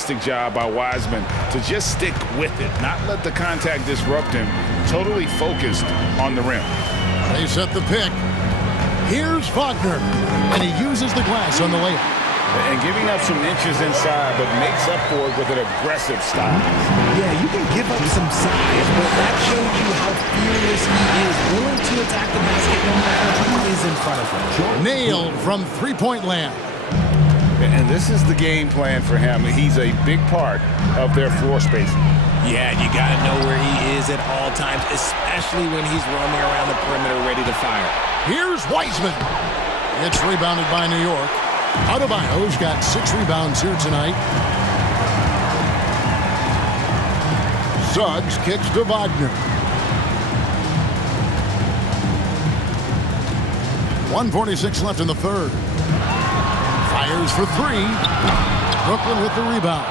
fantastic job by Wiseman to just stick with it, not let the contact disrupt him, totally focused on the rim. They set the pick. Here's Wagner, and he uses the glass on the layup. And giving up some inches inside, but makes up for it with an aggressive style. Yeah, you can give up some size, but that shows you how fearless he is, willing to attack the basket no matter who is in front of him. Nailed from three-point land. And this is the game plan for him. He's a big part of their floor spacing. Yeah, you got to know where he is at all times, especially when he's roaming around the perimeter ready to fire. Here's Wiseman. It's rebounded by New York. Adebayo's got 6 rebounds here tonight. Suggs kicks to Wagner. 1:46 left in the third. Fires for 3. Brooklyn with the rebound.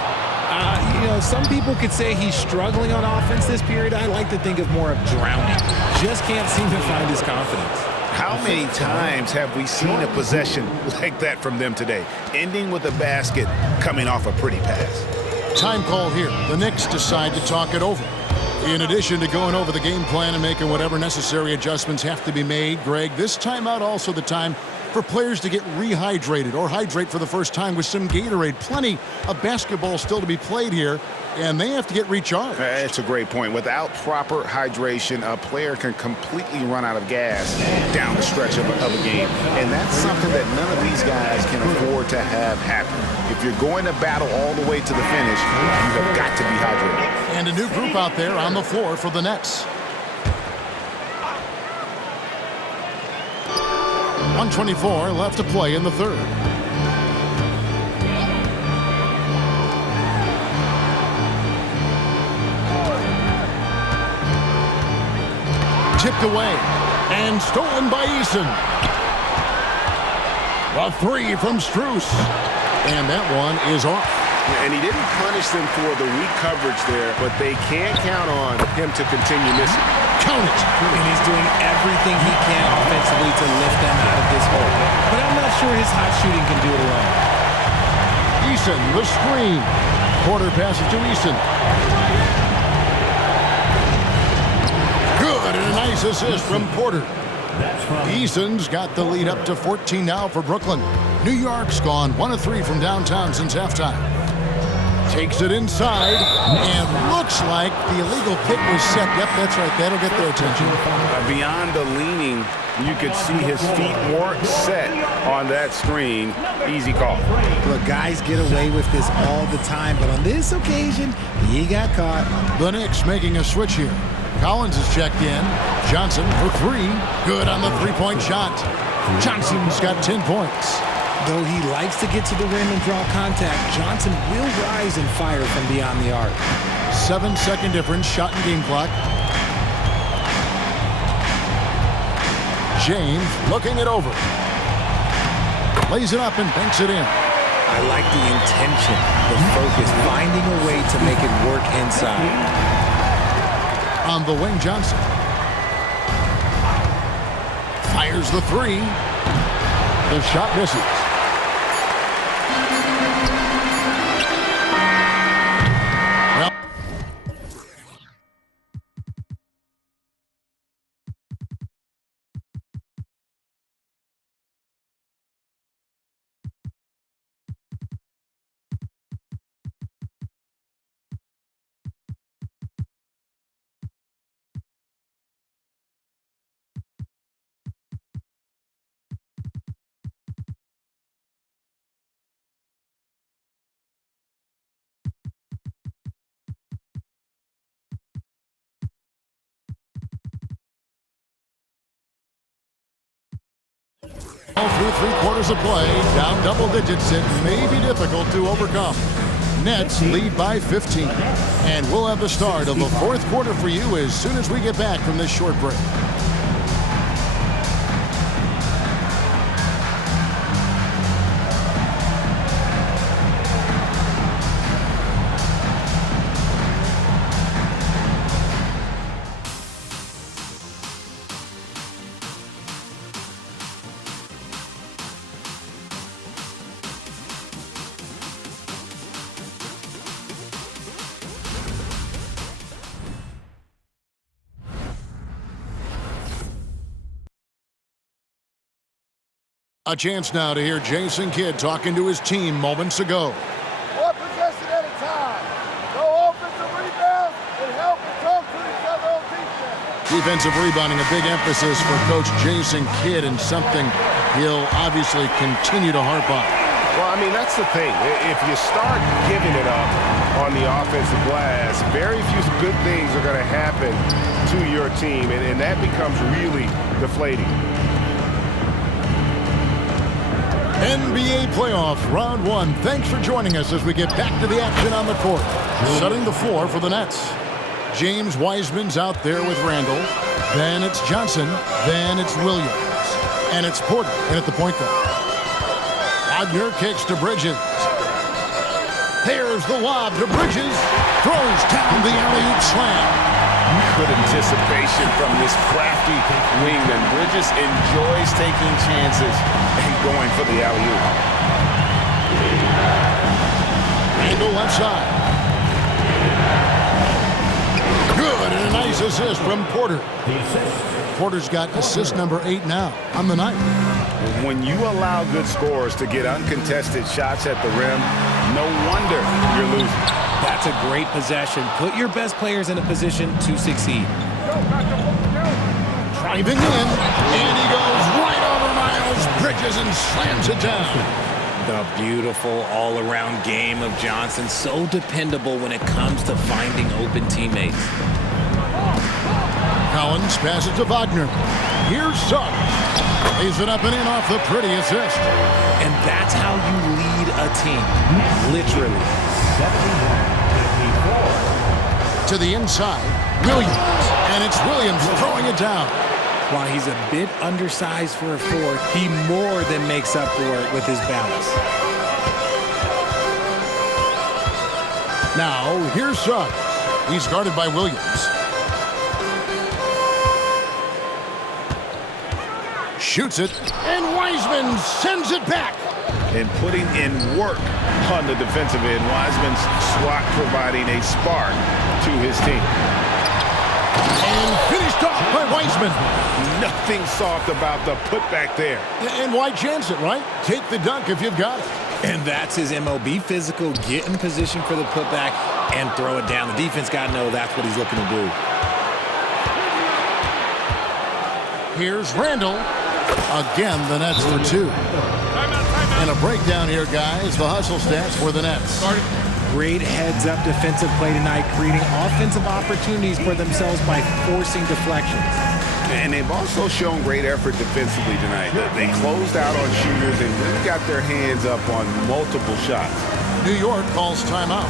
Some people could say he's struggling on offense this period. I like to think of more of drowning. Just can't seem to find his confidence. How many times have we seen a possession like that from them today, ending with a basket coming off a pretty pass? Time call here. The Knicks decide to talk it over. In addition to going over the game plan and making whatever necessary adjustments have to be made, Greg, this timeout also the time for players to get rehydrated or hydrate for the first time with some Gatorade. Plenty of basketball still to be played here, and they have to get recharged. That's a great point. Without proper hydration, a player can completely run out of gas down the stretch of a game. And that's something that none of these guys can afford to have happen. If you're going to battle all the way to the finish, you have got to be hydrated. And a new group out there on the floor for the Nets. 1:24 left to play in the third. Tipped away and stolen by Eason. A 3 from Strus. And that one is off. And he didn't punish them for the weak coverage there, but they can't count on him to continue missing. Count it. And he's doing everything he can offensively to lift them out of this hole. But I'm not sure his hot shooting can do it alone. Eason, the screen. Porter passes to Eason. Good, and a nice assist from Porter. Eason's got the lead up to 14 now for Brooklyn. New York's gone 1 of 3 from downtown since halftime. Takes it inside, and looks like the illegal pick was set. Yep, that's right. That'll get their attention. Beyond the leaning, you could see his feet weren't set on that screen. Easy call. Look, guys get away with this all the time, but on this occasion, he got caught. The Knicks making a switch here. Collins is checked in. Johnson for 3. Good on the three-point shot. Johnson's got 10 points. Though he likes to get to the rim and draw contact, Johnson will rise and fire from beyond the arc. 7-second difference, shot and game clock. James looking it over. Lays it up and banks it in. I like the intention, the focus, finding a way to make it work inside. On the wing, Johnson. Fires the 3. The shot misses. Through 3 quarters of play, down double digits, it may be difficult to overcome. Nets lead by 15. And we'll have the start of the 4th quarter for you as soon as we get back from this short break. A chance now to hear Jason Kidd talking to his team moments ago. One possession at a time. No offensive rebounds and help and talk to each other on defense. Defensive rebounding, a big emphasis for Coach Jason Kidd, and something he'll obviously continue to harp on. Well, I mean, that's the thing. If you start giving it up on the offensive glass, very few good things are going to happen to your team, and that becomes really deflating. NBA playoffs, round one. Thanks for joining us as we get back to the action on the court. Setting the floor for the Nets. James Wiseman's out there with Randall. Then it's Johnson. Then it's Williams. And it's Porter in at the point guard. Wagner kicks to Bridges. There's the lob to Bridges. Throws down the alley-oop slam. Good anticipation from this crafty wingman. Bridges enjoys taking chances and going for the alley-oop. Randall left side. Good, and a nice assist from Porter. Porter's got assist number 8 now on the night. When you allow good scorers to get uncontested shots at the rim, no wonder you're losing. That's a great possession. Put your best players in a position to succeed. Driving in, and he goes right over Miles Bridges and slams it down. The beautiful all-around game of Johnson. So dependable when it comes to finding open teammates. Collins passes to Wagner. Here's Suggs. Lays it up and in off the pretty assist. And that's how you lead a team. Literally. To the inside, Williams. And it's Williams throwing it down. While he's a bit undersized for a forward, he more than makes up for it with his balance. Now, here's Suggs. He's guarded by Williams. Shoots it, and Wiseman sends it back. And putting in work on the defensive end, Wiseman's swat providing a spark to his team. And finished off by Wiseman. Nothing soft about the putback there. And why chance it, right? Take the dunk if you've got it. And that's his MO. Be physical, get in position for the putback, and throw it down. The defense got to know that's what he's looking to do. Here's Randall. Again, the Nets for 2. And a breakdown here, guys. The hustle stats for the Nets. Great heads-up defensive play tonight, creating offensive opportunities for themselves by forcing deflections. And they've also shown great effort defensively tonight. They closed out on shooters and really got their hands up on multiple shots. New York calls timeout.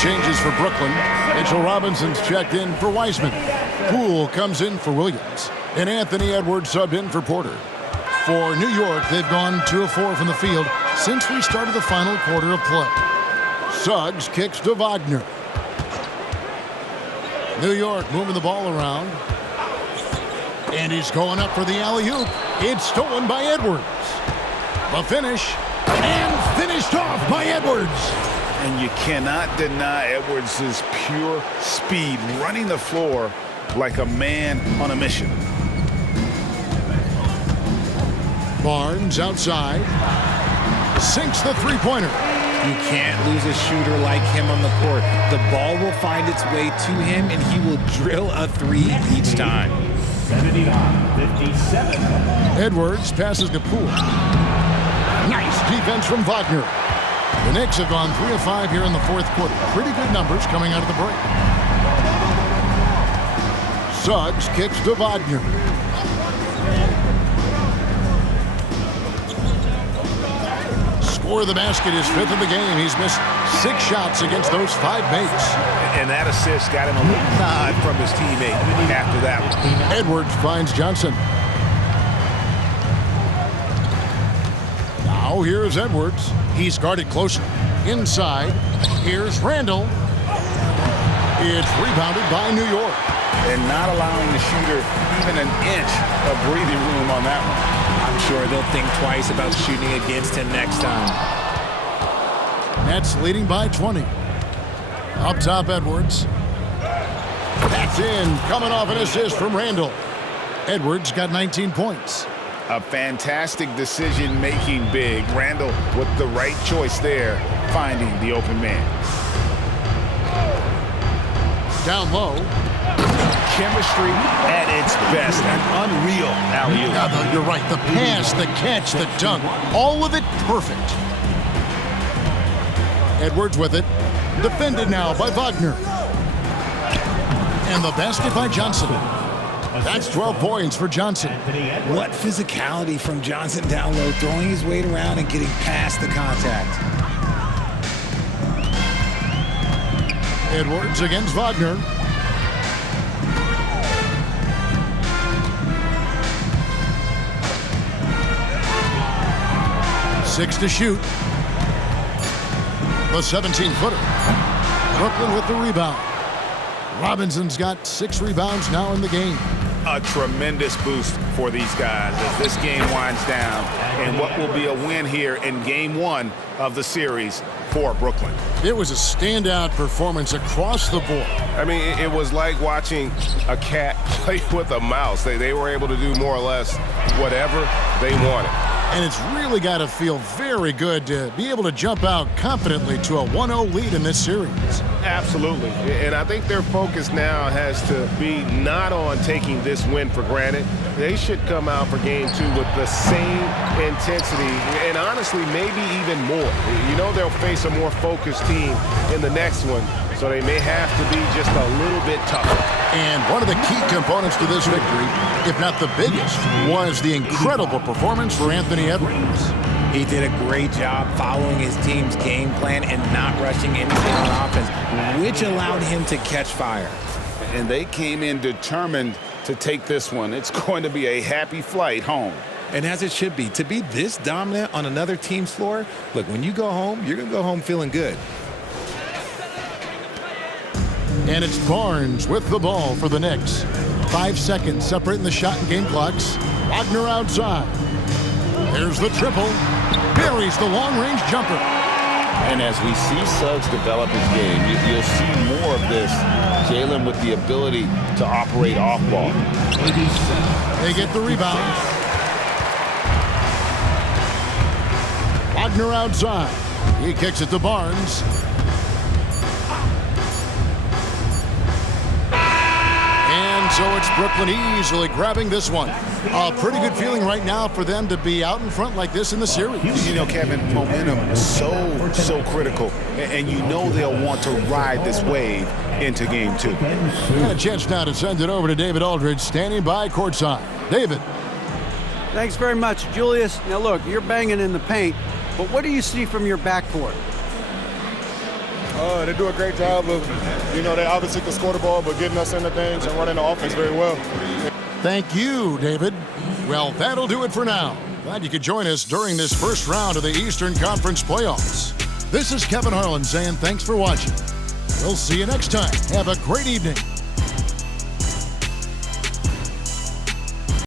Changes for Brooklyn. Mitchell Robinson's checked in for Wiseman. Poole comes in for Williams. And Anthony Edwards subbed in for Porter. For New York, they've gone 2 of 4 from the field since we started the final quarter of play. Suggs kicks to Wagner. New York moving the ball around. And he's going up for the alley-oop. It's stolen by Edwards. The finish. And finished off by Edwards. And you cannot deny Edwards' pure speed, running the floor like a man on a mission. Barnes outside. Sinks the three-pointer. You can't lose a shooter like him on the court. The ball will find its way to him, and he will drill a 3 each time. 79-57. Edwards passes to Poole. Nice defense from Wagner. The Knicks have gone 3 of 5 here in the fourth quarter. Pretty good numbers coming out of the break. Suggs kicks to Wagner. Score of the basket is 5th of the game. He's missed 6 shots against those 5 mates. And that assist got him a little nod from his teammate after that one. Edwards finds Johnson. Now here's Edwards. He's guarded closer. Inside, here's Randall. It's rebounded by New York. And not allowing the shooter even an inch of breathing room on that one. I'm sure they'll think twice about shooting against him next time. Nets leading by 20. Up top, Edwards. That's in, coming off an assist from Randall. Edwards got 19 points. A fantastic decision-making big. Randall with the right choice there, finding the open man. Down low. Chemistry at its best. An unreal alley-oop. Yeah, you're right. The pass, the catch, the dunk, all of it perfect. Edwards with it. Defended now by Wagner. And the basket by Johnson. That's 12 points for Johnson. What physicality from Johnson down low, throwing his weight around and getting past the contact. Edwards against Wagner. Six to shoot. The 17-footer. Brooklyn with the rebound. Robinson's got 6 rebounds now in the game. A tremendous boost for these guys as this game winds down and what will be a win here in game 1 of the series for Brooklyn. It was a standout performance across the board. I mean, it was like watching a cat play with a mouse. They were able to do more or less whatever they wanted. And it's really got to feel very good to be able to jump out confidently to a 1-0 lead in this series. Absolutely. And I think their focus now has to be not on taking this win for granted. They should come out for game 2 with the same intensity and honestly maybe even more. You know they'll face a more focused team in the next one, so they may have to be just a little bit tougher. And one of the key components to this victory, if not the biggest, was the incredible performance for Anthony Edwards. He did a great job following his team's game plan and not rushing anything on offense, which allowed him to catch fire. And they came in determined to take this one. It's going to be a happy flight home. And as it should be, to be this dominant on another team's floor, look, when you go home, you're going to go home feeling good. And it's Barnes with the ball for the Knicks. 5 seconds separating the shot and game clocks. Wagner outside. There's the triple. Buries the long-range jumper. And as we see Suggs develop his game, you'll see more of this. Jalen with the ability to operate off ball. They get the rebound. Wagner outside. He kicks it to Barnes. And so it's Brooklyn easily grabbing this one. A pretty good feeling right now for them to be out in front like this in the series. You know, Kevin, momentum is so critical. And you know they'll want to ride this wave into game 2. And a chance now to send it over to David Aldridge, standing by courtside. David. Thanks very much, Julius. Now look, you're banging in the paint, but what do you see from your backcourt? They do a great job of, they obviously can score the ball, but getting us into things and running the offense very well. Thank you, David. Well, that'll do it for now. Glad you could join us during this first round of the Eastern Conference playoffs. This is Kevin Harlan saying thanks for watching. We'll see you next time. Have a great evening.